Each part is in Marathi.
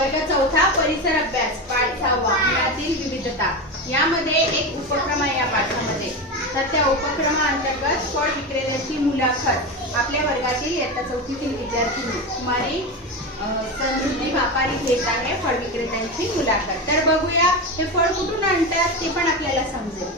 वर्ग चौथा परिसर अभ्यास पाठ 6 यातील विविधता यामध्ये एक उपक्रम आहे या पाठामध्ये। तर त्या उपक्रमाअंतर्गत फळ विक्रेत्यांची मुलाखत आपल्या वर्गातील इयत्ता चौथीतील विद्यार्थी कुमारी समृद्धी व्यापारी घेत आहे फळ विक्रेत्यांची मुलाखत। तर बघूया हे फळ कुठून आणतात ते पण आपल्याला समजेल।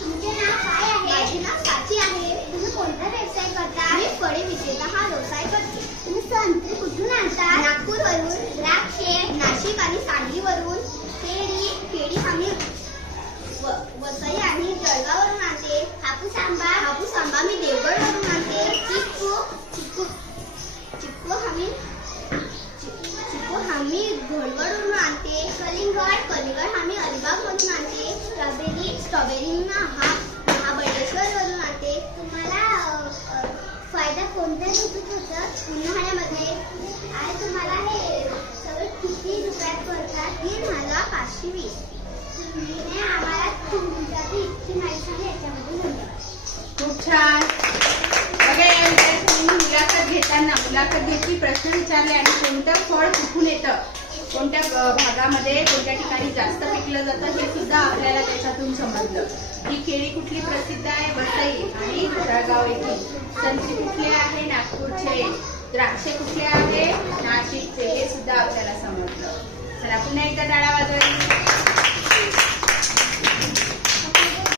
तुमचे नाव काय आहे? माझे नाव साची आहे। तुम्ही कोणता व्यवसाय करता? मी फळे विक्रेता हा व्यवसाय करते। तुम्ही संत्री कुठून आणता? नागपूरवरून, द्राक्षे नाशिक आणि सांगलीवरून, केळी आम्ही वसई आणि जळगाववरून आणते। हापूस आंबा मी देवगडवरून आणते। चिक्कू आम्ही घोलवडवरून आणते। कलिंगड आम्ही अलिबागमधून आणते। स्ट्रॉबेरी महाबळेश्वरवरून आणते। तुम्हाला फायदा कोणत्या ऋतूत होतं? उन्हाळ्यामध्ये। आणि तुम्हाला हे सगळे किती रुपयात पडतात? हे मला 520। तुम्ही आम्हाला तुमच्याची इतकी माहिती सांगितली याच्याबद्दल धन्यवाद। खूप छान। बघा या विद्यार्थ्यांनी मुलाखत घेतली, प्रश्न विचारले आणि कोणतं फळ कुठून येतं, कोणत्या भागामध्ये कोणत्या ठिकाणी जास्त पिकलं जातं हे सुद्धा आपल्याला त्याच्यातून समजलं। ही केळी कुठली प्रसिद्ध आहे? वसई आणि जळगाव येथील। संत्री कुठले आहे? नागपूरचे। द्राक्षे कुठले आहे? नाशिकचे। हे सुद्धा आपल्याला समजलं। चला पुन्हा एकदा टाळ्या वाजवायची।